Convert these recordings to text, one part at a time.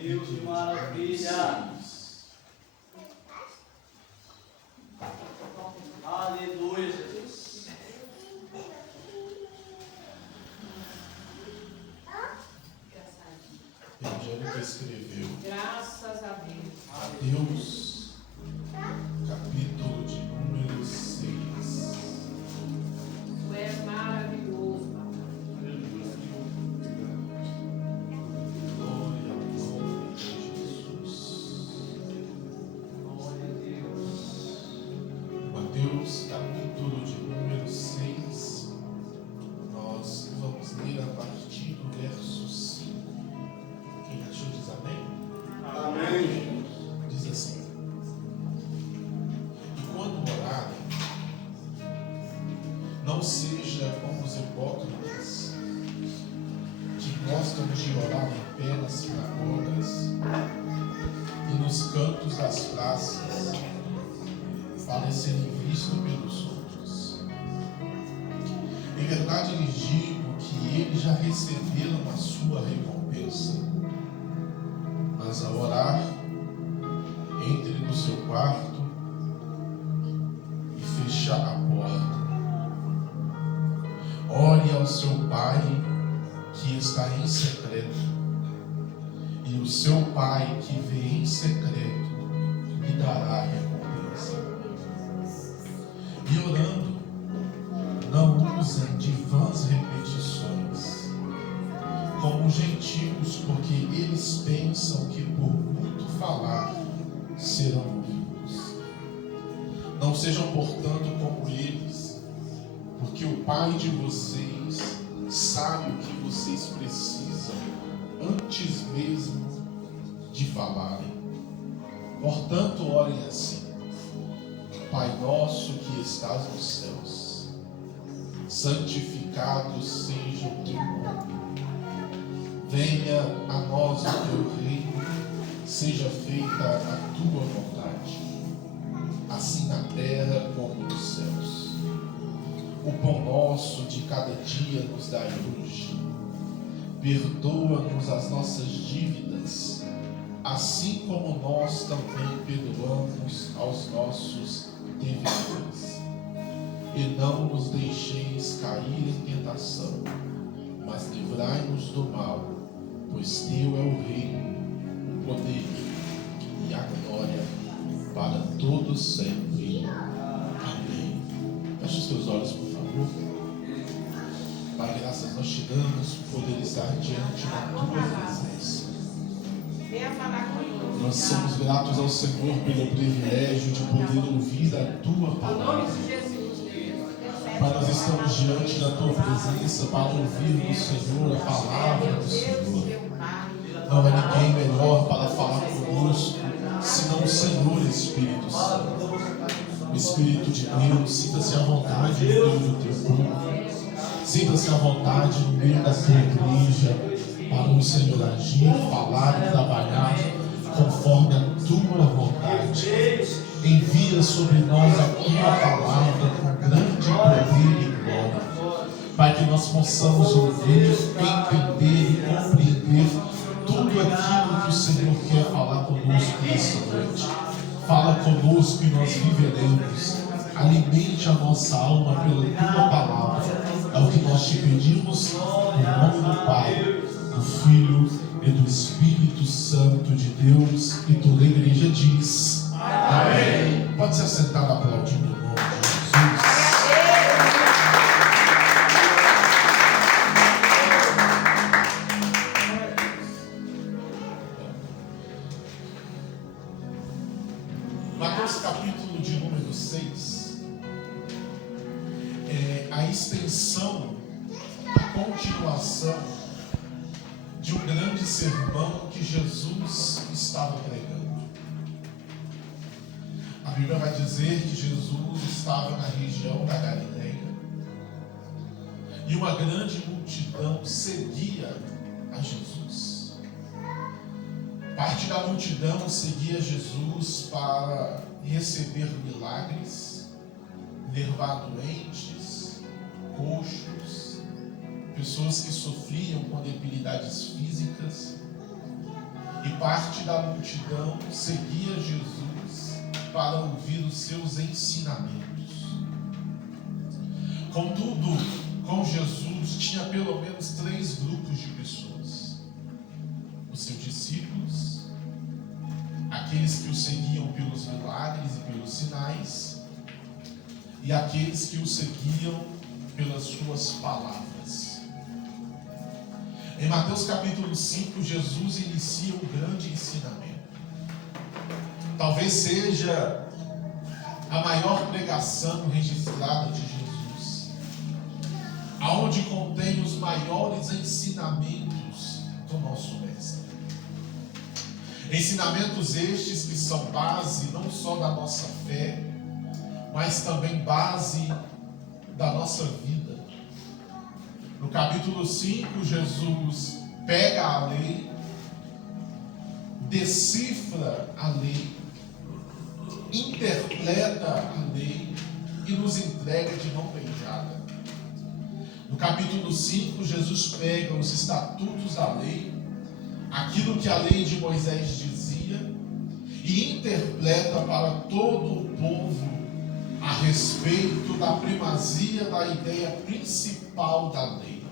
Deus, que maravilha! Aleluia, Jesus. Angélica escreveu. Graças a Deus. Mateus, capítulo de número 6. Tu és maravilhoso, papai. Glória ao nome de Jesus. Glória a Deus. Mateus, capítulo de número 6. Nós vamos ler a partir do verso 5. Quem achou diz amém? Amém. Diz assim: e quando orarem, não seja como os hipócritas, que gostam de orar em pé nas sinagogas e nos cantos das praças, para serem vistos pelos outros. Em verdade lhes digo que eles já receberam a sua recompensa. Mas ao orar, entre no seu quarto e feche a porta. Ore ao seu Pai que está em secreto, e o seu Pai que vê em secreto lhe dará a recompensa. E orando, não usem de vãs repetições, como os gentios, porque eles pensam que por muito falar serão ouvidos. Não sejam, portanto, como eles, porque o Pai de vocês sabe o que vocês precisam antes mesmo de falarem. Portanto, orem assim: Pai nosso que estás nos céus, santificado seja o teu nome. Venha a nós o teu reino, seja feita a tua vontade, assim na terra como nos céus. O pão nosso de cada dia nos dai hoje. Perdoa-nos as nossas dívidas, assim como nós também perdoamos aos nossos devedores. E não nos deixeis cair em tentação, mas livrai-nos do mal, pois teu é o reino, o poder e a glória para todos sempre. Amém. Feche os teus olhos, por favor. Pai, graças nós te damos por poder estar diante da tua presença. Venha falar conosco. Nós somos gratos ao Senhor pelo privilégio de poder ouvir a tua Em nome palavra. de Jesus, Deus. Pai, nós estamos diante da tua presença para ouvir do Senhor a palavra do Senhor. Não há ninguém melhor para falar conosco senão o Senhor, Espírito Santo. Espírito de Deus, sinta-se à vontade no meio do teu povo. Sinta-se à vontade no meio da tua igreja para o Senhor agir, falar e trabalhar conforme a tua vontade. Envia sobre nós a tua palavra com grande poder e glória. Pai, que nós possamos ouvir, entender e compreender tudo aquilo que o Senhor quer falar conosco nesta noite. Fala conosco e nós viveremos. Alimente a nossa alma pela tua palavra. É o que nós te pedimos no nome do Pai, do Filho e do Espírito Santo de Deus. E toda a igreja diz amém. Pode se assentar aplaudindo o nome de Jesus. Mateus capítulo de número 6 é a extensão, a continuação de um grande sermão que Jesus estava pregando. A Bíblia vai dizer que Jesus estava na região da Galileia e uma grande multidão seguia a Jesus. Parte da multidão seguia Jesus para receber milagres, levar doentes, coxos, pessoas que sofriam com debilidades físicas, e parte da multidão seguia Jesus para ouvir os seus ensinamentos. Contudo, com Jesus tinha pelo menos 3 grupos de pessoas: os seus discípulos, aqueles que o seguiam pelos milagres e pelos sinais, e aqueles que o seguiam pelas suas palavras. Em Mateus capítulo 5, Jesus inicia um grande ensinamento. Talvez seja a maior pregação registrada de Jesus, aonde contém os maiores ensinamentos do nosso Mestre. Ensinamentos estes que são base não só da nossa fé, mas também base da nossa vida. No capítulo 5, Jesus pega a lei, decifra a lei, interpreta a lei e nos entrega de mão beijada. No capítulo 5, Jesus pega os estatutos da lei, aquilo que a lei de Moisés dizia, e interpreta para todo o povo a respeito da primazia da ideia principal da lei.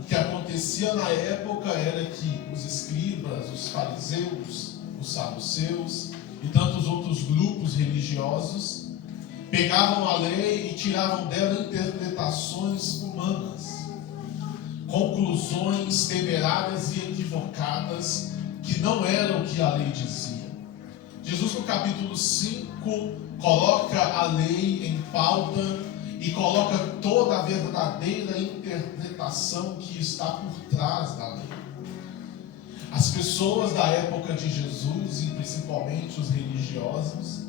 O que acontecia na época era que os escribas, os fariseus, os saduceus e tantos outros grupos religiosos pegavam a lei e tiravam dela interpretações humanas, conclusões temerárias e equivocadas que não eram o que a lei dizia. Jesus, no capítulo 5, coloca a lei em pauta e coloca toda a verdadeira interpretação que está por trás da lei. As pessoas da época de Jesus, e principalmente os religiosos,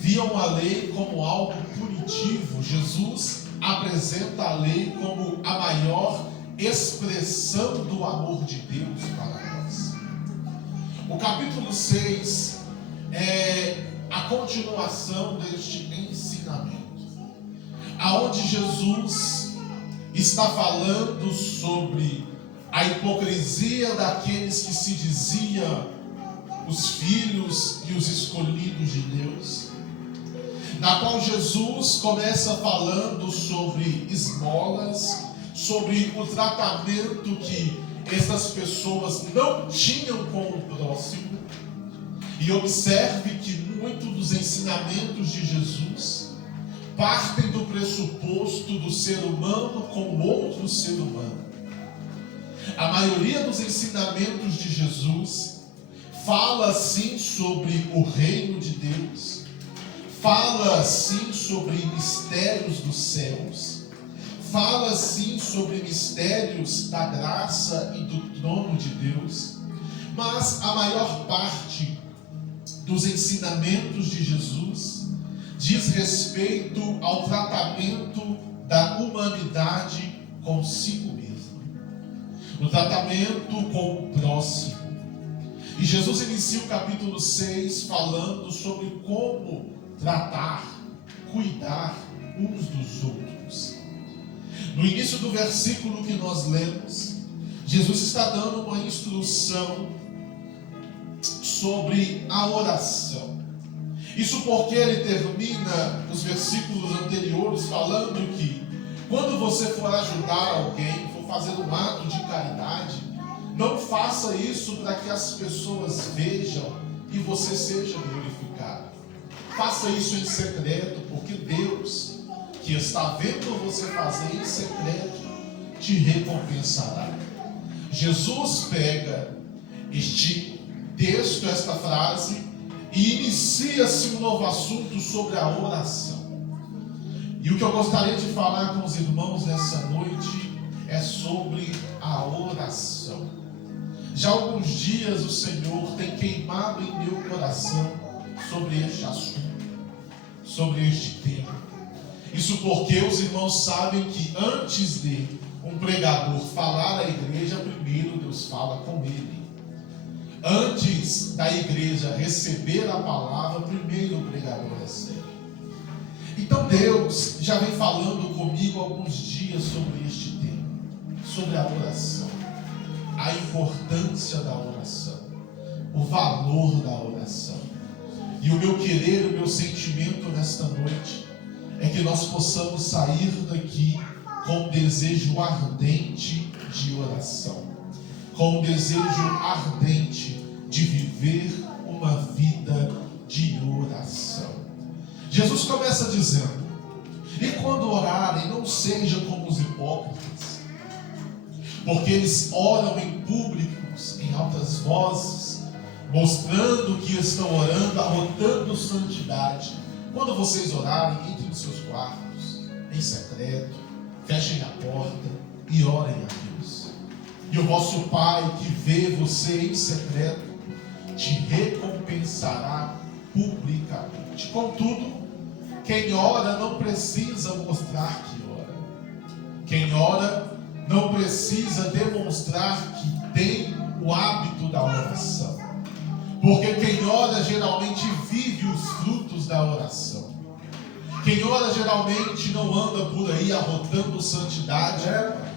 viam a lei como algo punitivo. Jesus apresenta a lei como a maior expressão do amor de Deus para nós. O capítulo 6 é a continuação deste ensinamento, aonde Jesus está falando sobre a hipocrisia daqueles que se diziam os filhos e os escolhidos de Deus, na qual Jesus começa falando sobre esmolas, sobre o tratamento que essas pessoas não tinham com o próximo. E observe que muitos dos ensinamentos de Jesus partem do pressuposto do ser humano com outro ser humano. A maioria dos ensinamentos de Jesus fala sim sobre o reino de Deus, fala sim sobre mistérios dos céus, fala sim sobre mistérios da graça e do trono de Deus, mas a maior parte dos ensinamentos de Jesus diz respeito ao tratamento da humanidade consigo mesmo, no tratamento com o próximo. E Jesus inicia o capítulo 6 falando sobre como tratar, cuidar uns dos outros. No início do versículo que nós lemos, Jesus está dando uma instrução sobre a oração. Isso porque ele termina os versículos anteriores falando que quando você for ajudar alguém, for fazer um ato de caridade, não faça isso para que as pessoas vejam e você seja glorificado. Faça isso em secreto, porque Deus, que está vendo você fazer em secreto, te recompensará. Jesus pega este texto, esta frase, e inicia-se um novo assunto sobre a oração. E o que eu gostaria de falar com os irmãos nessa noite é sobre a oração. Já há alguns dias o Senhor tem queimado em meu coração sobre este assunto, sobre este tema. Isso porque os irmãos sabem que antes de um pregador falar à igreja, primeiro Deus fala com ele. Antes da igreja receber a palavra, primeiro o pregador recebe. Então Deus já vem falando comigo há alguns dias sobre este tema, sobre a oração, a importância da oração. o valor da oração. E o meu querer, o meu sentimento nesta noite é que nós possamos sair daqui com um desejo ardente de oração, com um desejo ardente de viver uma vida de oração. Jesus começa dizendo: e quando orarem, não sejam como os hipócritas, porque eles oram em públicos, em altas vozes, mostrando que estão orando, arrotando santidade. Quando vocês orarem, entrem nos seus quartos, em secreto, fechem a porta e orem a Deus. E o vosso Pai que vê você em secreto, te recompensará publicamente. Contudo, quem ora não precisa mostrar que ora. Quem ora não precisa demonstrar que tem o hábito da oração. Porque quem ora geralmente vive os frutos da oração. Quem ora geralmente não anda por aí arrotando santidade,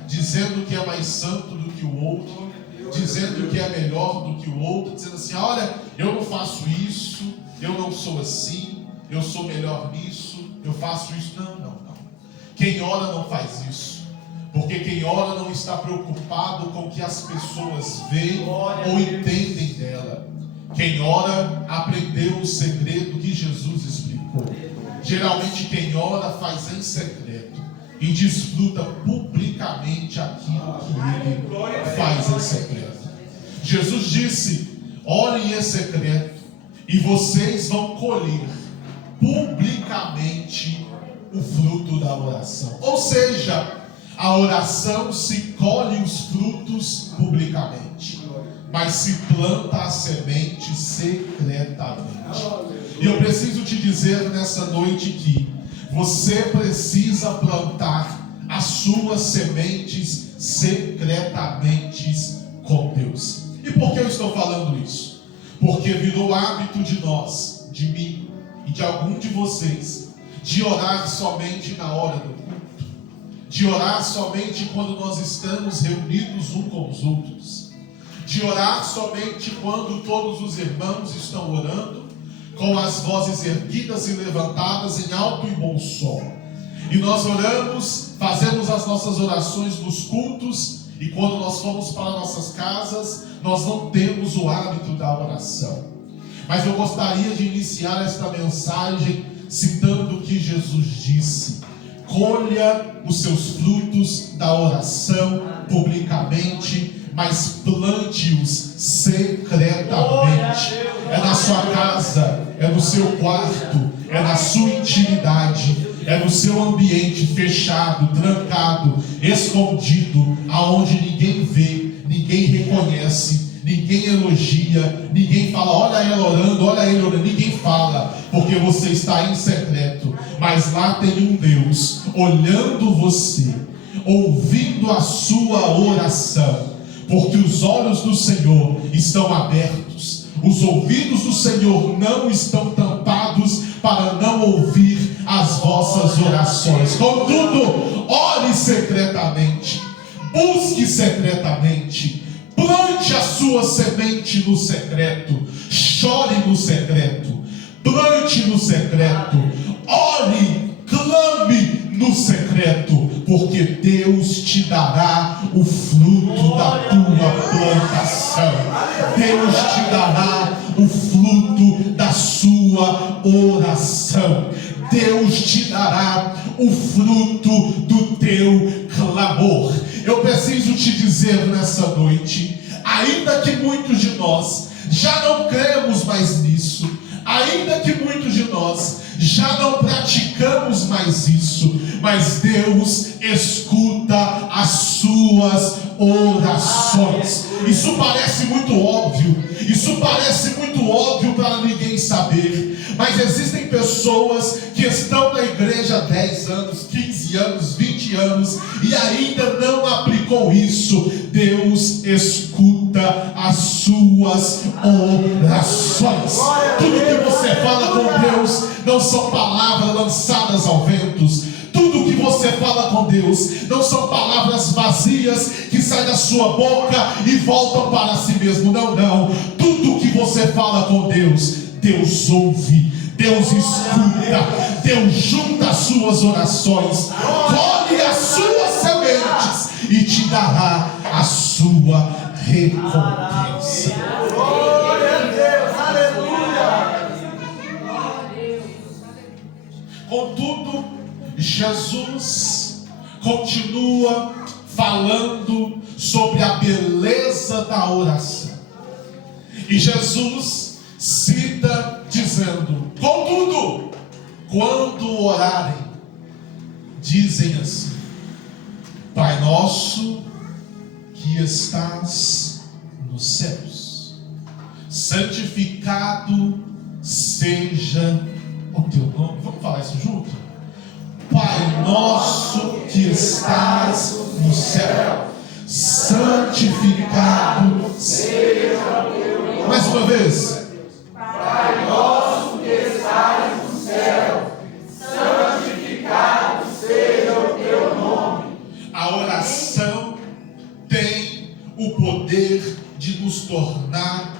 dizendo que é mais santo do que o outro, dizendo que é melhor do que o outro, dizendo assim: olha, eu não faço isso, eu não sou assim, eu sou melhor nisso, eu faço isso. Não. Quem ora não faz isso. Porque quem ora não está preocupado com o que as pessoas veem ou entendem dela. Quem ora aprendeu o segredo que Jesus explicou. Geralmente quem ora faz em secreto e desfruta publicamente aquilo que ele faz em secreto. Jesus disse: orem em secreto e vocês vão colher publicamente o fruto da oração. Ou seja, a oração se colhe os frutos publicamente, mas se planta a semente secretamente. E eu preciso te dizer nessa noite que você precisa plantar as suas sementes secretamente com Deus. E por que eu estou falando isso? Porque virou hábito de nós, de mim e de algum de vocês, de orar somente na hora do culto, de orar somente quando nós estamos reunidos uns com os outros, de orar somente quando todos os irmãos estão orando, com as vozes erguidas e levantadas em alto e bom som. E nós oramos, fazemos as nossas orações nos cultos, e quando nós formos para nossas casas, nós não temos o hábito da oração. Mas eu gostaria de iniciar esta mensagem citando o que Jesus disse: colha os seus frutos da oração publicamente, mas plante-os secretamente. É na sua casa, é no seu quarto, é na sua intimidade, é no seu ambiente fechado, trancado, escondido, aonde ninguém vê, ninguém reconhece, ninguém elogia, ninguém fala: olha ela orando, olha ele orando. Ninguém fala, porque você está em secreto. Mas lá tem um Deus olhando você, ouvindo a sua oração, porque os olhos do Senhor estão abertos, os ouvidos do Senhor não estão tampados para não ouvir as vossas orações. Contudo, ore secretamente, busque secretamente, plante a sua semente no secreto, chore no secreto, plante no secreto, ore, clame no secreto, porque Deus te dará o fruto da tua plantação. Deus te dará o fruto da sua oração. Deus te dará o fruto do teu clamor. Eu preciso te dizer nessa noite, ainda que muitos de nós já não cremos mais nisso, ainda que muitos de nós já não praticamos mais isso, mas Deus escuta as suas orações. Isso parece muito óbvio, isso parece muito óbvio para ninguém saber, mas existem pessoas que estão na igreja há 10 anos, 15 anos, 20 anos e ainda não aplicou isso. Deus escuta as suas orações. Tudo que você fala com Deus não são palavras lançadas ao vento. Tudo que você fala com Deus não são palavras vazias que saem da sua boca e voltam para si mesmo. Não. Tudo que você você fala com Deus, Deus ouve, Deus escuta, Deus junta as suas orações, colhe as suas sementes e te dará a sua recompensa. Glória a Deus, aleluia. Contudo, Jesus continua falando sobre a beleza da oração. E Jesus cita dizendo: contudo, quando orarem, dizem assim: Pai nosso que estás nos céus, santificado seja o teu nome. Vamos falar isso junto? Pai nosso que estás no céu, santificado seja o teu nome. Mais uma vez. Pai nosso que estás no céu, santificado seja o teu nome. A oração tem o poder de nos tornar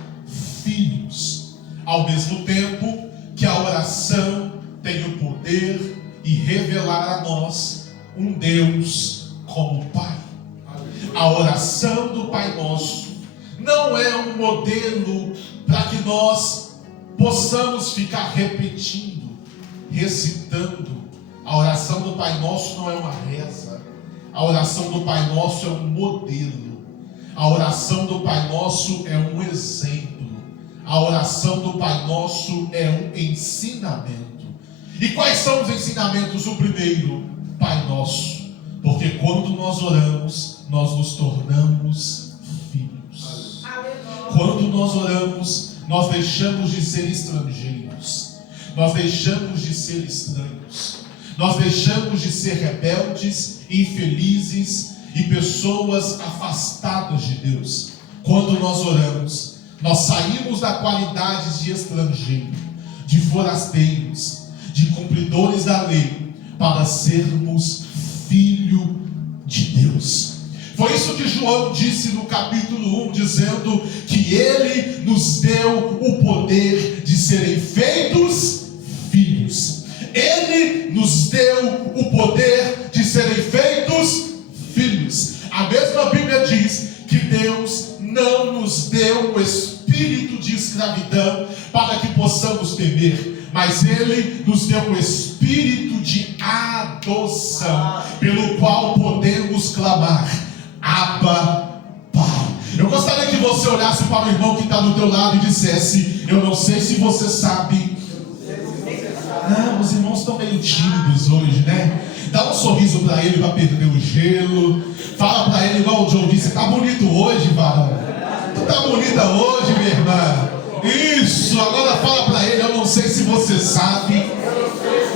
filhos, ao mesmo tempo que a oração tem o poder de revelar a nós um Deus como Pai. A oração do Pai Nosso não é um modelo para que nós possamos ficar repetindo, recitando. A oração do Pai Nosso não é uma reza. A oração do Pai Nosso é um modelo. A oração do Pai Nosso é um exemplo. A oração do Pai Nosso é um ensinamento. E quais são os ensinamentos? O primeiro, Pai Nosso. Porque quando nós oramos, nós nos tornamos filhos. Quando nós oramos, nós deixamos de ser estrangeiros. Nós deixamos de ser estranhos. Nós deixamos de ser rebeldes, infelizes e pessoas afastadas de Deus. Quando nós oramos, nós saímos da qualidade de estrangeiro, de forasteiros, de cumpridores da lei, para sermos filho de Deus. Foi isso que João disse no capítulo 1, dizendo que Ele nos deu o poder de serem feitos filhos. Ele nos deu o poder de serem feitos filhos. A mesma Bíblia diz que Deus não nos deu o espírito de escravidão para que possamos temer, mas Ele nos deu o espírito de adoção, pelo qual podemos clamar: Abba, Pai. Eu gostaria que você olhasse para o irmão que está do teu lado e dissesse: eu não sei se você sabe. Não, os irmãos estão meio tímidos hoje, né? Dá um sorriso para ele, para perder o gelo. Fala para ele igual o Joe disse: está bonito hoje, varão. Tu está bonita hoje, minha irmã. Isso, agora fala para ele: eu não sei se você sabe.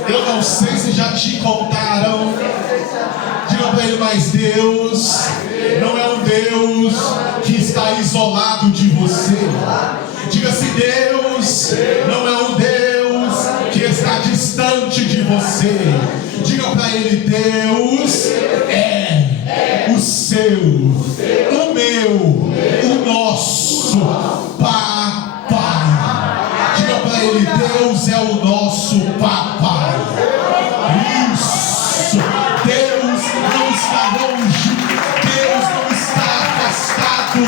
Eu não sei se já te contaram. Diga para ele: mas Deus não é um Deus que está isolado de você. Diga assim: Deus não é um Deus que está distante de você. Diga para ele: Deus é o seu, o meu, o nosso papai. Diga para ele: Deus é o nosso papai. Isso. Deus não está longe. Deus não está afastado.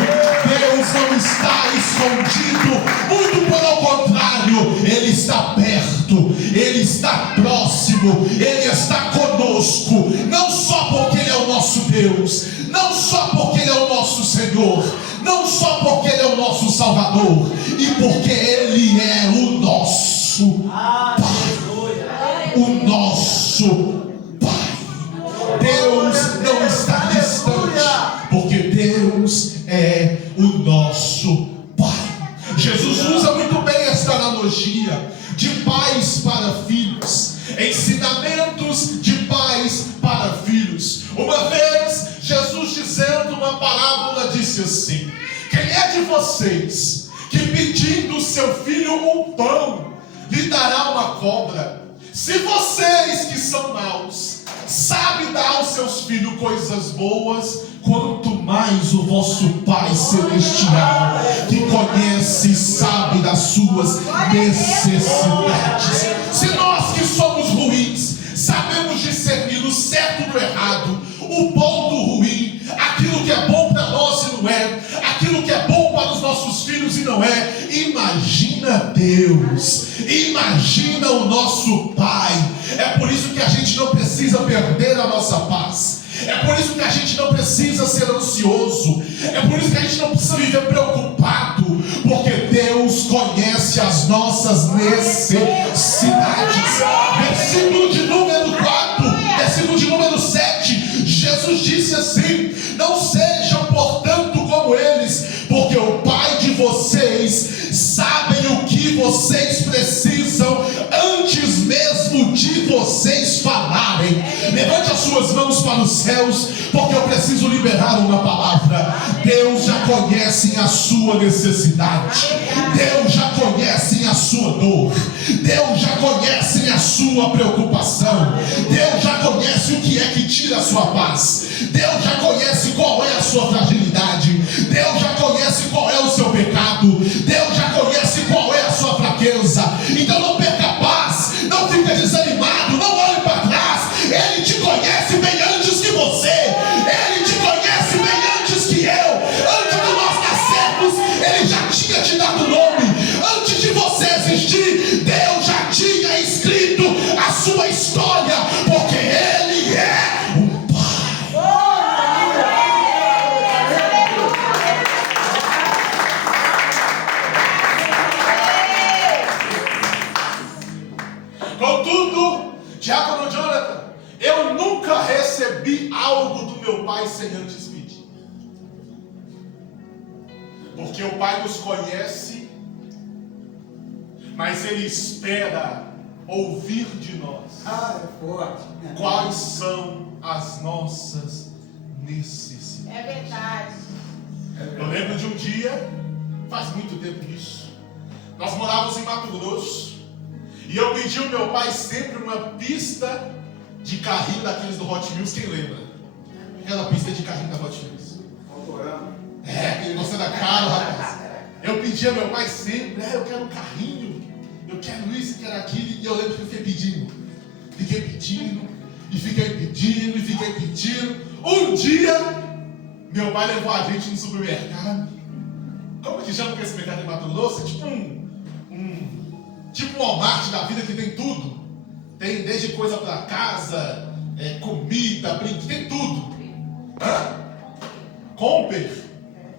Deus não está escondido. Muito pelo contrário, Ele está perto. Ele está próximo. Ele está conosco. Não só porque Ele é o nosso Deus, não só porque Ele é o nosso Senhor, não só porque Ele é o nosso Salvador, e porque Ele é o nosso Pai. O nosso Pai. Deus não está distante, porque Deus é o nosso Pai. Jesus usa muito bem esta analogia de pais para filhos, ensinamentos de pais para filhos. Uma vez, Jesus dizendo uma parábola disse assim: quem é de vocês que pedindo seu filho um pão lhe dará uma cobra? Se vocês que são maus sabem dar aos seus filhos coisas boas, quanto mais o vosso Pai Celestial, que conhece e sabe das suas necessidades. Se nós que somos ruins sabemos discernir o certo do errado, o bom do ruim, aquilo que é bom para nós e não é, aquilo que é bom para os nossos filhos e não é, imagina Deus, imagina o nosso Pai. É por isso que a gente não precisa perder a nossa paz, é por isso que a gente não precisa ser ansioso, é por isso que a gente não precisa viver preocupado, porque Deus conhece as nossas necessidades. Versículo de número 4, versículo de número 7, Jesus disse assim: não sejam portanto como eles, porque o Pai de vocês sabem o que vocês precisam antes mesmo de vocês falarem. Levante as suas mãos para os céus, porque eu preciso liberar uma palavra. Deus já conhece a sua necessidade, Deus já conhece a sua dor, Deus já conhece a sua preocupação, Deus já conhece o que é que tira a sua paz, Deus já conhece qual é a sua fragilidade, Deus já conhece qual é o seu pecado, Deus já conhece qual é a sua fraqueza. Então não perca a paz, não fique desanimado, não olhe para trás. Ele te conhece bem antes que você, Ele te conhece bem antes que eu. Antes de nós nascermos, Ele já tinha te dado nome. Antes de você existir, Deus já tinha escrito a sua história, porque Ele é um Pai. Contudo, Diácono Jonathan, eu nunca recebi algo do meu Pai sem antes pedir. Porque o Pai nos conhece, mas Ele espera ouvir de nós quais são as nossas necessidades. É verdade. Eu lembro de um dia, faz muito tempo isso, nós morávamos em Mato Grosso, e eu pedi ao meu pai sempre uma pista de carrinho daqueles do Hot Wheels. Quem lembra? Aquela pista de carrinho da Hot Wheels. Aquele negócio era caro, rapaz. Eu pedi ao meu pai sempre: eu quero um carrinho, eu quero isso, eu quero aquilo. E eu lembro que eu fiquei pedindo, e fiquei pedindo. Um dia, meu pai levou a gente no supermercado. Como que chama esse mercado de Mato Grosso? Tipo um Walmart da vida, que tem tudo. Tem desde coisa para casa, comida, brinquedo, tem tudo. Comper,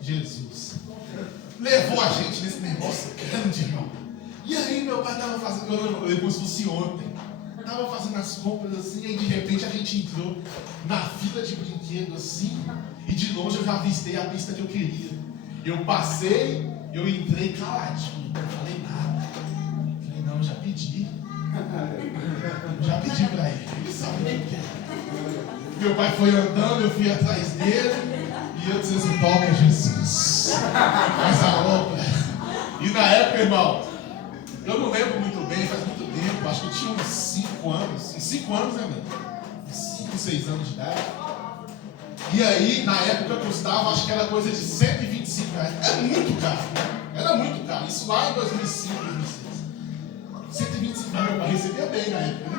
Jesus levou a gente nesse negócio grande, irmão. E aí meu pai estava fazendo, eu lembro se fosse ontem, estava fazendo as compras assim, aí de repente a gente entrou na fila de brinquedo assim, e de longe eu já avistei a pista que eu queria. Eu passei, eu entrei caladinho, não falei nada. Falei: não, eu já pedi. Eu já pedi para ele sabe o que é. Meu pai foi andando, eu fui atrás dele, e eu disse assim: toca, Jesus, faz a obra. E na época, irmão, eu não lembro muito bem, faz muito tempo, acho que eu tinha uns 5 anos. Uns 5 anos, né, mano? Uns 5, 6 anos de idade. E aí, na época, custava, acho que era coisa de R$125. Era muito caro, era muito caro. Isso lá em 2005, 2006. 125, mas meu pai recebia bem na época, né?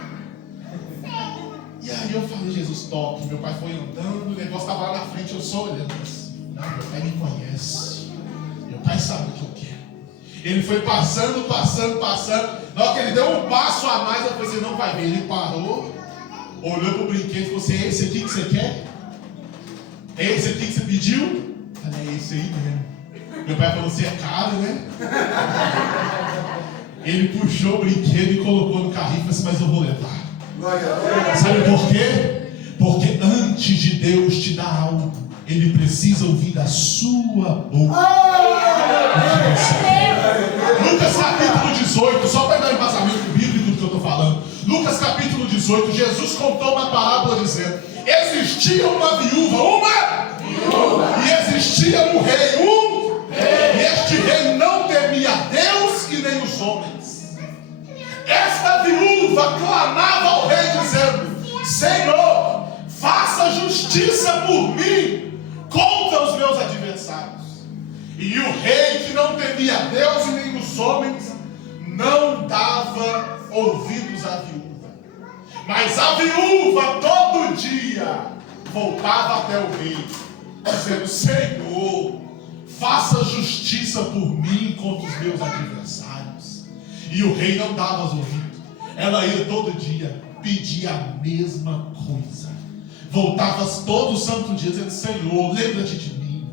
E aí eu falei: Jesus, toque. Meu pai foi andando, o negócio estava lá na frente, eu só olhando assim. Não, meu pai me conhece, meu pai sabe o que eu quero. Ele foi passando. Na hora que ele deu um passo a mais, eu falei: não vai ver. Ele parou, olhou pro brinquedo e falou assim: é esse aqui que você quer? É esse aqui que você pediu? Eu falei: é esse aí mesmo. Meu pai falou assim: é caro, né? Ele puxou o brinquedo e colocou no carrinho e falou assim: mas eu vou levar. Sabe por quê? Porque antes de Deus te dar algo, Ele precisa ouvir da sua boca. Lucas capítulo 18, só para dar um embasamento bíblico do que eu estou falando. Lucas capítulo 18, Jesus contou uma parábola dizendo: existia uma viúva, e existia um rei, e este rei não temia Deus e nem os homens. Esta viúva clamava ao rei dizendo: Senhor, faça justiça por mim contra meus adversários. E o rei, que não temia Deus e nem os homens, não dava ouvidos à viúva. Mas a viúva todo dia voltava até o rei, dizendo: Senhor, faça justiça por mim contra os meus adversários. E o rei não dava os ouvidos. Ela ia todo dia pedir a mesma coisa. Voltava todo santo dia dizendo: Senhor, lembra-te de mim,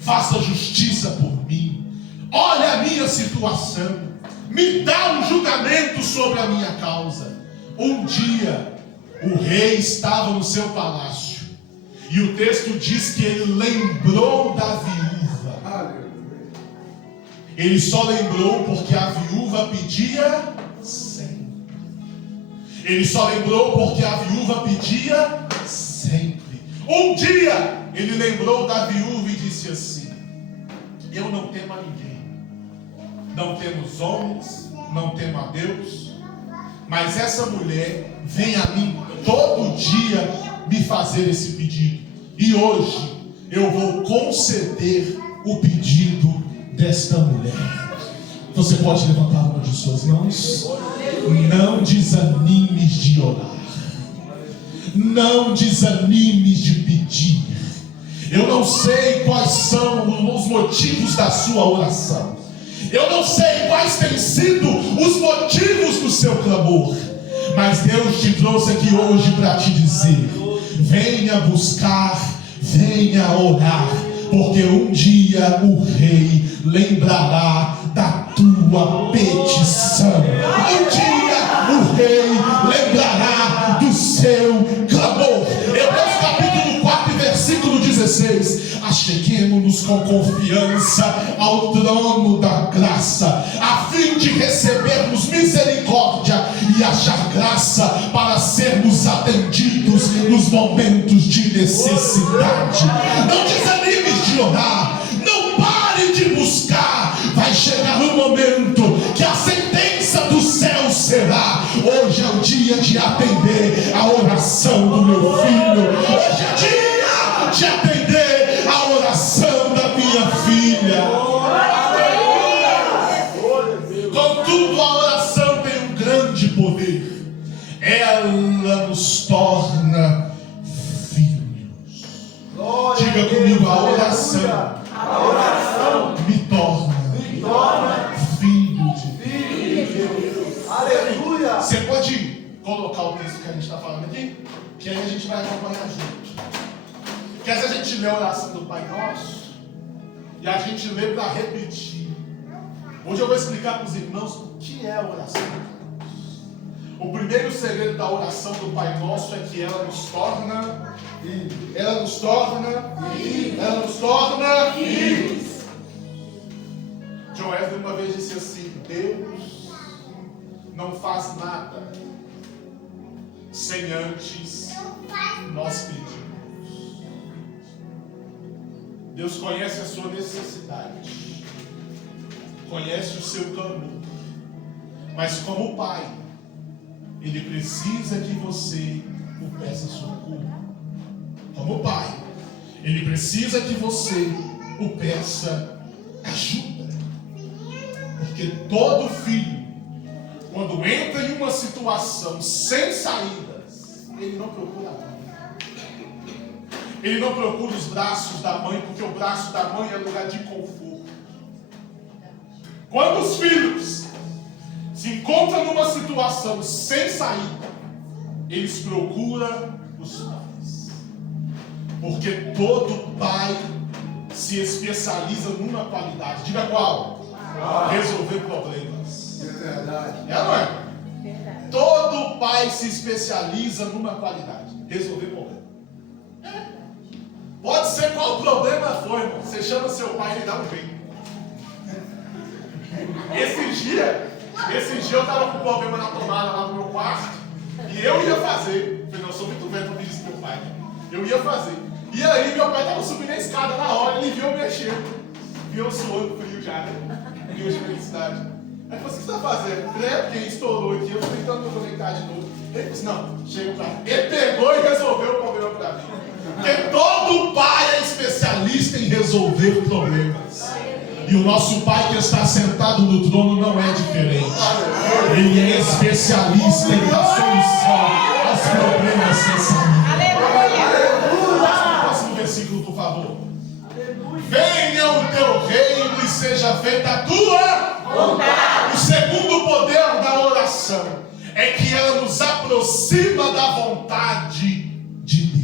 faça justiça por mim, olha a minha situação, me dá um julgamento sobre a minha causa. Um dia o rei estava no seu palácio, e o texto diz que ele lembrou da viúva. Ele só lembrou porque a viúva pedia sempre. Ele só lembrou porque a viúva pedia sempre. Um dia ele lembrou da viúva e disse assim: eu não temo a ninguém, não temo os homens, não temo a Deus, mas essa mulher vem a mim todo dia me fazer esse pedido, e hoje eu vou conceder o pedido desta mulher. Você pode levantar uma de suas mãos? Não desanimes de orar. Não desanimes de pedir. Eu não sei quais são os motivos da sua oração. Eu não sei quais têm sido os motivos do seu clamor. Mas Deus te trouxe aqui hoje para te dizer: venha buscar, venha orar, porque um dia o rei lembrará da tua petição. Um dia o rei lembrará do seu clamor. Hebreus capítulo 4, versículo 16: acheguemo-nos com confiança ao trono da graça, a fim de recebermos misericórdia e achar graça para sermos atendidos nos momentos de necessidade. Não desanimes de orar, não pare de buscar. Vai chegar um momento que a sentença do céu será: hoje é o dia de atender a oração do meu filho, hoje é dia de atender a oração da minha filha. Contudo, a oração tem um grande poder. Ela nos torna filhos. Diga comigo: a oração me torna filho de Deus. Aleluia. Você pode colocar o texto que a gente está falando aqui? Que aí a gente vai acompanhar junto. Que essa a gente lê a oração do Pai Nosso e a gente lê para repetir. Hoje eu vou explicar para os irmãos o que é a oração. O primeiro segredo da oração do Pai Nosso é que ela nos torna filhos. John Wesley uma vez disse assim: Deus não faz nada sem antes nós pedirmos. Deus conhece a sua necessidade, conhece o seu clamor, mas como Pai, Ele precisa que você o peça socorro. Como Pai, Ele precisa que você o peça ajuda. Porque todo filho, quando entra em uma situação sem saídas, ele não procura a mãe. Ele não procura os braços da mãe, porque o braço da mãe é lugar de conforto. Quando os filhos se encontram numa situação sem saída, eles procuram os pais. Porque todo pai se especializa numa qualidade. Diga qual? Resolver problemas. É verdade. É ou não é? Verdade. Todo pai se especializa numa qualidade: resolver problema. Pode ser qual problema for, irmão. Você chama seu pai e ele dá um jeito. Esse dia eu estava com um problema na tomada lá no meu quarto e eu ia fazer. Eu falei: não, eu sou muito velho para pedir isso pro meu pai. Eu ia fazer. E aí meu pai estava subindo a escada na hora, ele viu eu mexendo. Viu eu suando frio já, né? Viu de felicidade. Aí eu falei, o que você está fazendo? É porque estourou aqui, eu estou tentando me conectar de novo. Ele disse, não, chega pra mim. Ele pegou e resolveu o problema para mim. Porque todo pai é especialista em resolver problemas. E o nosso Pai que está sentado no trono não é diferente. Ele é especialista em dar solução aos problemas dessa vida. Passa o próximo versículo, por favor. Venha o teu reino e seja feita a tua vontade. O segundo poder da oração é que ela nos aproxima da vontade de Deus.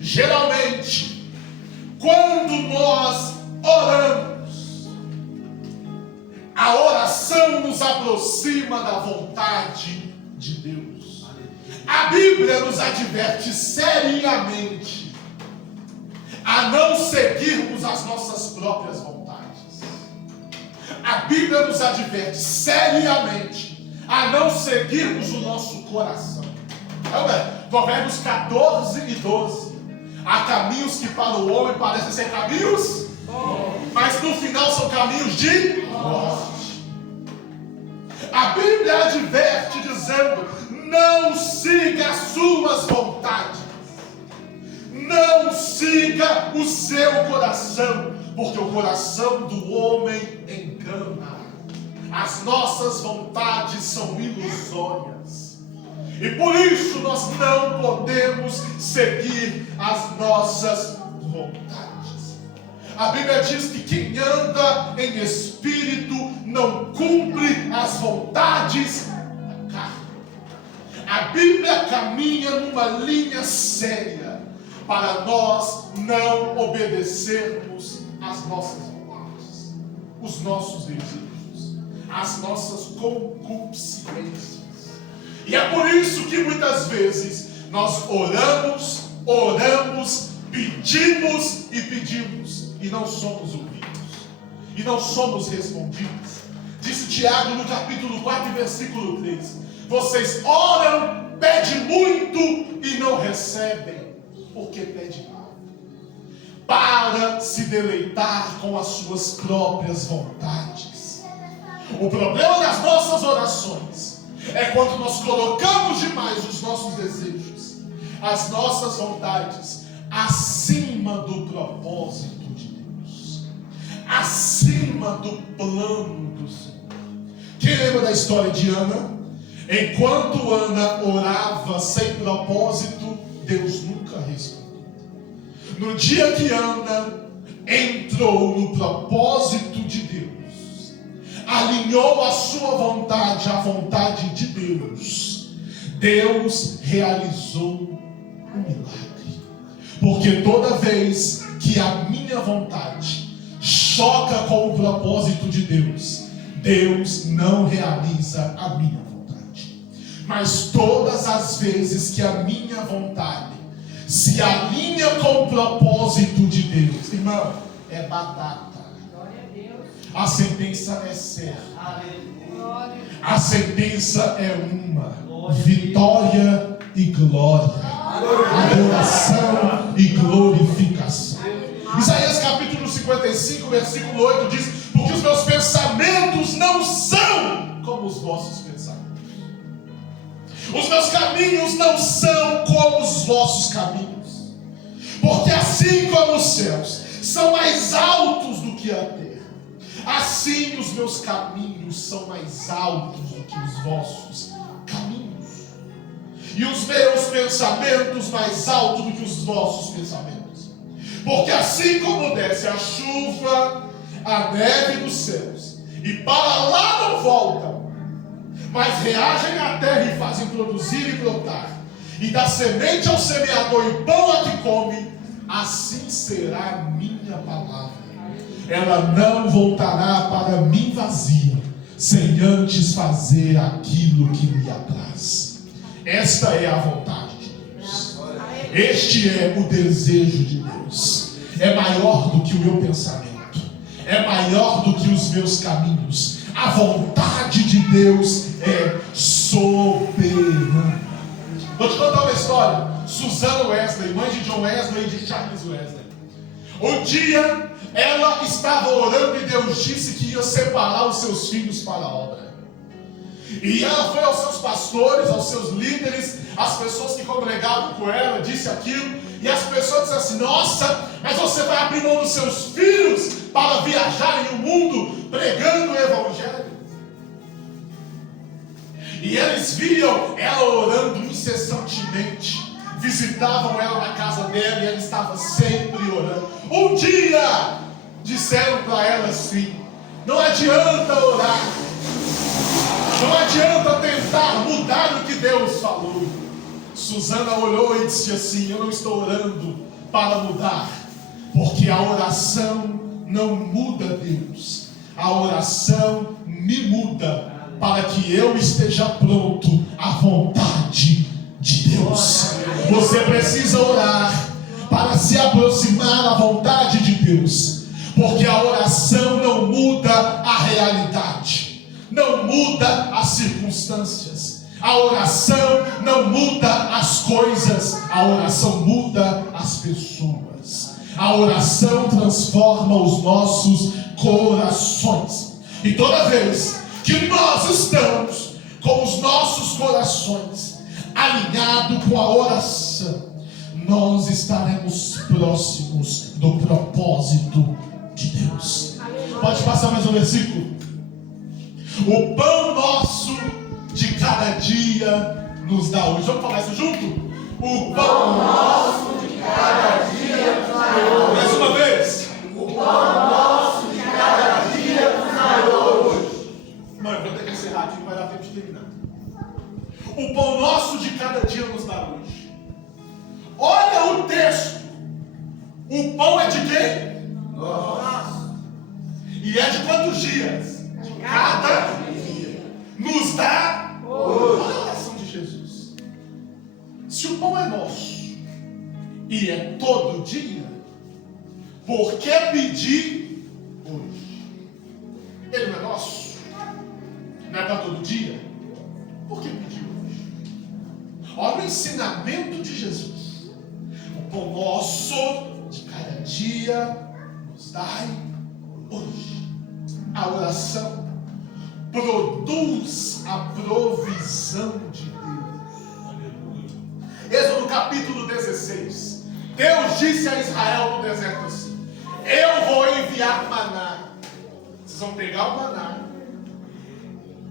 Geralmente, quando nós oramos, a oração nos aproxima da vontade de Deus. A Bíblia nos adverte seriamente a não seguirmos as nossas próprias vontades. A Bíblia nos adverte seriamente a não seguirmos o nosso coração. Provérbios 14 e 12. Há caminhos que para o homem parecem ser caminhos, mas no final são caminhos de morte. A Bíblia adverte dizendo: não siga as suas vontades, não siga o seu coração, porque o coração do homem engana. As nossas vontades são ilusórias. E por isso nós não podemos seguir as nossas vontades. A Bíblia diz que quem anda em espírito não cumpre as vontades da carne. A Bíblia caminha numa linha séria para nós não obedecermos às nossas vontades, os nossos desejos, as nossas concupiscências. E é por isso que muitas vezes nós oramos, pedimos e pedimos e não somos ouvidos, e não somos respondidos. Disse Tiago no capítulo 4, versículo 3: vocês oram, pedem muito e não recebem, porque pedem mal, para se deleitar com as suas próprias vontades. O problema das nossas orações é quando nós colocamos demais os nossos desejos, as nossas vontades, acima do propósito de Deus, acima do plano do Senhor. Quem lembra da história de Ana? Enquanto Ana orava sem propósito, Deus nunca respondeu. No dia que Ana entrou no propósito de Deus, alinhou a sua vontade à vontade de Deus, Deus realizou um milagre. Porque toda vez que a minha vontade choca com o propósito de Deus, Deus não realiza a minha vontade. Mas todas as vezes que a minha vontade se alinha com o propósito de Deus, irmão, é batata. A sentença é certa. A sentença é uma: vitória e glória, adoração e glorificação. Isaías capítulo 55, versículo 8 diz: porque os meus pensamentos não são como os vossos pensamentos, os meus caminhos não são como os vossos caminhos. Porque assim como os céus são mais altos do que a terra, assim os meus caminhos são mais altos do que os vossos caminhos, e os meus pensamentos mais altos do que os vossos pensamentos. Porque assim como desce a chuva, a neve dos céus, e para lá não voltam, mas reagem à terra e fazem produzir e brotar, e dá semente ao semeador e pão a que come, assim será a minha palavra. Ela não voltará para mim vazia, sem antes fazer aquilo que me apraz. Esta é a vontade de Deus. Este é o desejo de Deus. É maior do que o meu pensamento, é maior do que os meus caminhos. A vontade de Deus é soberana. Vou te contar uma história. Susan Wesley, mãe de John Wesley e de Charles Wesley. Um dia ela estava orando e Deus disse que ia separar os seus filhos para a obra. E ela foi aos seus pastores, aos seus líderes, às pessoas que congregavam com ela, disse aquilo. E as pessoas disseram assim: nossa, mas você vai abrir mão dos seus filhos para viajarem o mundo pregando o evangelho? E eles viam ela orando incessantemente, visitavam ela na casa dela e ela estava sempre orando. Um dia disseram para ela assim: não adianta orar, não adianta tentar mudar o que Deus falou. Suzana olhou e disse assim: eu não estou orando para mudar, porque a oração não muda Deus, a oração me muda para que eu esteja pronto à vontade de Deus. Você precisa orar para se aproximar da vontade de Deus, porque a oração não muda a realidade, não muda as circunstâncias, a oração não muda as coisas, a oração muda as pessoas. A oração transforma os nossos corações. E toda vez que nós estamos com os nossos corações alinhados com a oração, nós estaremos próximos do propósito de Deus. Pode passar mais um versículo? O pão nosso de cada dia nos dá hoje. Vamos falar isso junto? O pão nosso de cada dia nos dá hoje. Mais uma vez. O pão nosso de cada dia nos dá hoje. Mãe, vou ter que encerrar aqui, não vai dar tempo de terminar. O pão nosso de cada dia nos dá hoje. Olha o texto. O pão é de quem? Nosso. E é de quantos dias? De cada dia. Nos dá hoje. Olha a oração de Jesus. Se o pão é nosso e é todo dia, por que pedir hoje? Ele não é nosso? Não é para todo dia? Por que pedir hoje? Olha o ensinamento de Jesus. O pão nosso de cada dia nos dai hoje. A oração produz a provisão de Deus. Êxodo capítulo 16. Deus disse a Israel no deserto assim: eu vou enviar maná. Vocês vão pegar o maná,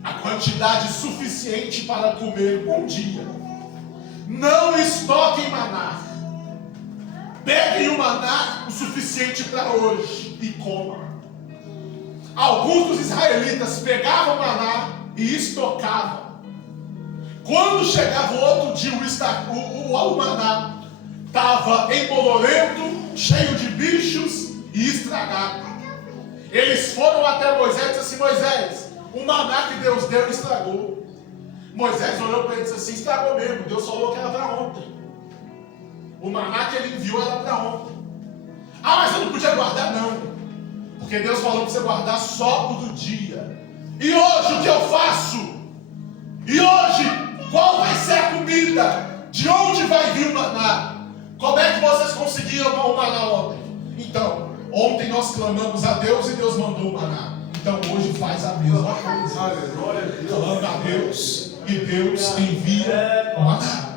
a quantidade suficiente para comer um dia. Não estoquem maná. Peguem o maná o suficiente para hoje e comam. Alguns dos israelitas pegavam o maná e estocavam. Quando chegava o outro dia, o maná estava embolorento, cheio de bichos e estragado. Eles foram até Moisés e disseram assim: Moisés, o maná que Deus deu estragou. Moisés olhou para ele e disse assim: estragou mesmo, Deus falou que era para ontem. O maná que ele enviou era para ontem. Ah, mas eu não podia guardar, não. Porque Deus falou para você guardar só o do dia. E hoje o que eu faço? E hoje, qual vai ser a comida? De onde vai vir o maná? Como é que vocês conseguiram o maná ontem? Então, ontem nós clamamos a Deus e Deus mandou o maná. Então hoje faz a mesma coisa. Clama a Deus e Deus envia o maná.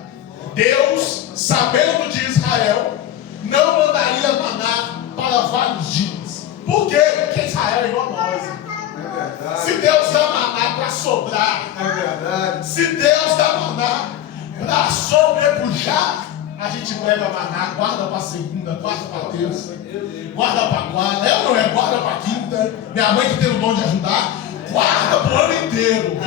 Deus, sabendo de Israel, não mandaria maná para vários dias. Por quê? Porque Israel é igual a nós. É verdade. Se Deus dá maná para sobrar, é verdade. Se Deus dá maná para sobrepujar, a gente pega maná, guarda para segunda, guarda para terça, guarda para quarta, eu não é, guarda para quinta. Minha mãe que tem o dom de ajudar, guarda para o ano inteiro.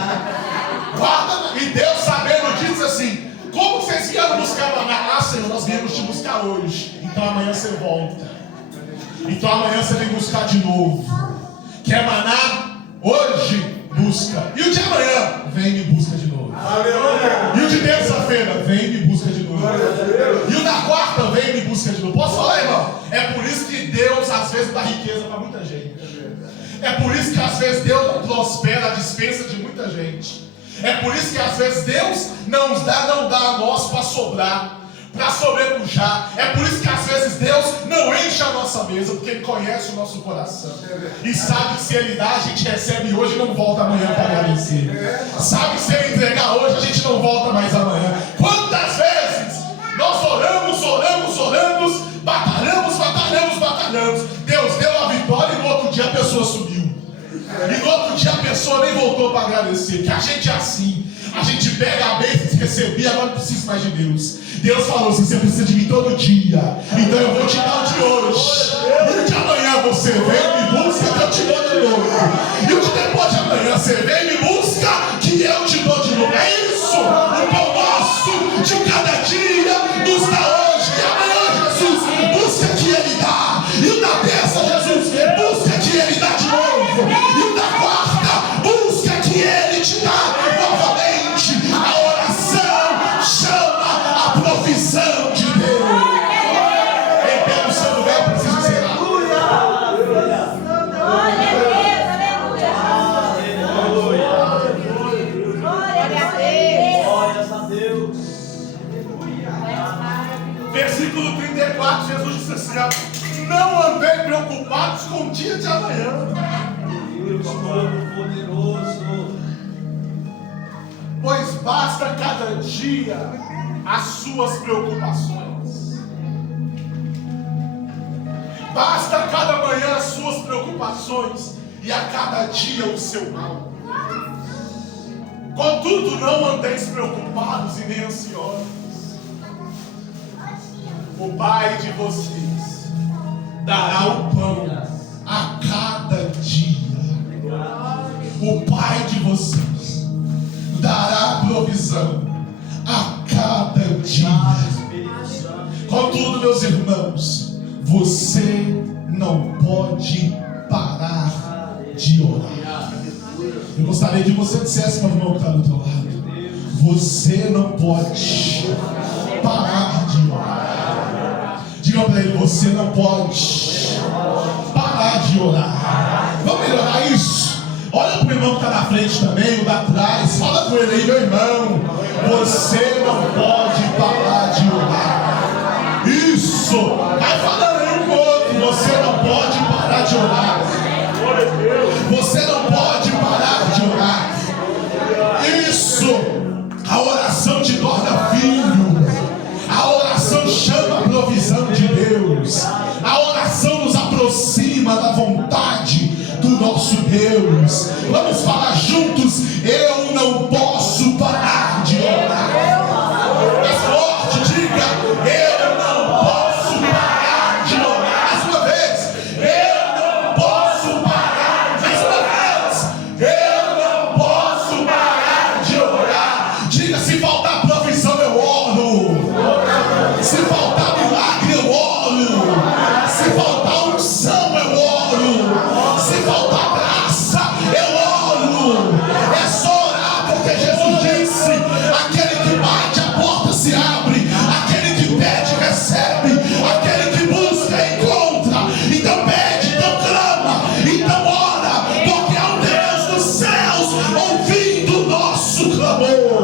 Guarda, e Deus sabendo disso assim: como vocês vieram buscar maná? Ah, Senhor, nós viemos te buscar hoje. Então amanhã você volta. Então amanhã você vem buscar de novo. Quer maná? Hoje busca. E o de amanhã? Vem e me busca de novo. Aleluia. E o de terça-feira? Vem e me busca de novo. E o da quarta? Vem e me busca de novo. Posso falar, irmão? É por isso que Deus às vezes dá riqueza para muita gente. É por isso que às vezes Deus prospera a dispensa de muita gente. É por isso que às vezes Deus não dá a nós para sobrar. para sobrepujar. É por isso que às vezes Deus não enche a nossa mesa, porque Ele conhece o nosso coração e sabe que se Ele dá, a gente recebe hoje e não volta amanhã para agradecer. Sabe que se Ele entregar hoje, a gente não volta mais amanhã. Quantas vezes nós oramos, batalhamos, Deus deu a vitória e no outro dia a pessoa sumiu. E no outro dia a pessoa nem voltou para agradecer. Que a gente é assim. A gente pega a bênção que recebi, agora não preciso mais de Deus. Deus falou assim: você precisa de mim todo dia, então eu vou te dar o de hoje. E o de amanhã você vem e me busca, que eu te dou de novo. E o de depois de amanhã você vem e me busca, que eu te dou de novo. É isso. O pão nosso de cada dia nos dá hoje. E amanhã, Jesus, busca que Ele dá. E o da terça, Jesus, busca que Ele dá de novo. E o da quarta, busca que Ele te dá novamente. A oração chama a provisão de Deus. Quem pega o seu lugar, eu preciso ser lá. Versículo 34, Jesus disse assim: não andei preocupados com o dia de amanhã. Deus Todo-Poderoso. Pois basta cada dia as suas preocupações. Basta cada manhã as suas preocupações e a cada dia o seu mal. Contudo, não andeis preocupados e nem ansiosos. O Pai de vocês dará o pão a cada dia. O Pai de vocês dará provisão a cada dia. Contudo, meus irmãos, você não pode parar de orar. Eu gostaria que você dissesse para o irmão que está do outro lado: você não pode parar de orar. Diga para ele: você não pode parar de orar. Vamos melhorar isso? Olha para o irmão que está na frente também, o da trás. Fala com ele aí: meu irmão, você não pode parar de orar. Isso. Vai falando aí um com o outro: você não pode parar de orar. Você não pode parar de orar. Isso. A oração te torna filho. A oração chama a provisão de Deus. A oração nos aproxima da vontade do nosso Deus. Vamos falar juntos: eu não posso parar de orar. Mais forte, diga: eu não posso parar de orar. Mais uma vez: eu não posso parar. Mais uma vez: eu não posso parar de orar. Diga: se faltar provisão eu oro. Se faltar milagre eu oro. Se faltar unção eu oro. Se faltar graça eu oro. É só orar, porque Jesus disse: aquele que bate a porta se abre, aquele que pede recebe, aquele que busca encontra. Então pede, então clama, então ora, porque é o Deus dos céus ouvindo o nosso clamor.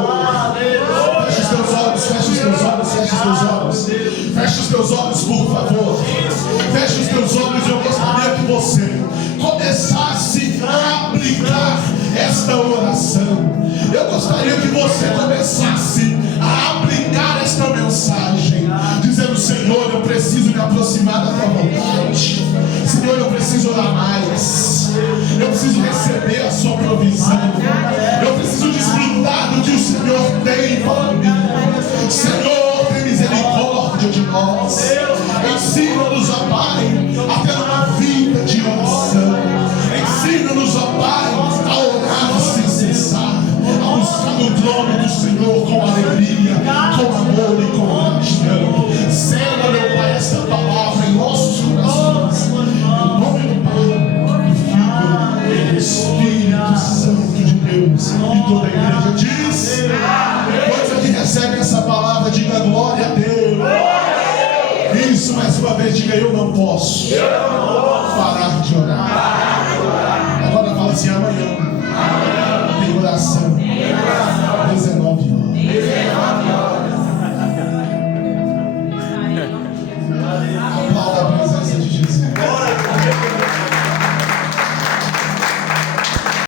Feche os teus olhos, feche os teus olhos, feche os teus olhos. Feche os teus olhos, por favor. Feche os teus olhos. Eu gostaria que você começasse a aplicar esta oração. Eu gostaria que você começasse a aplicar esta mensagem, dizendo: Senhor, eu preciso me aproximar da tua vontade.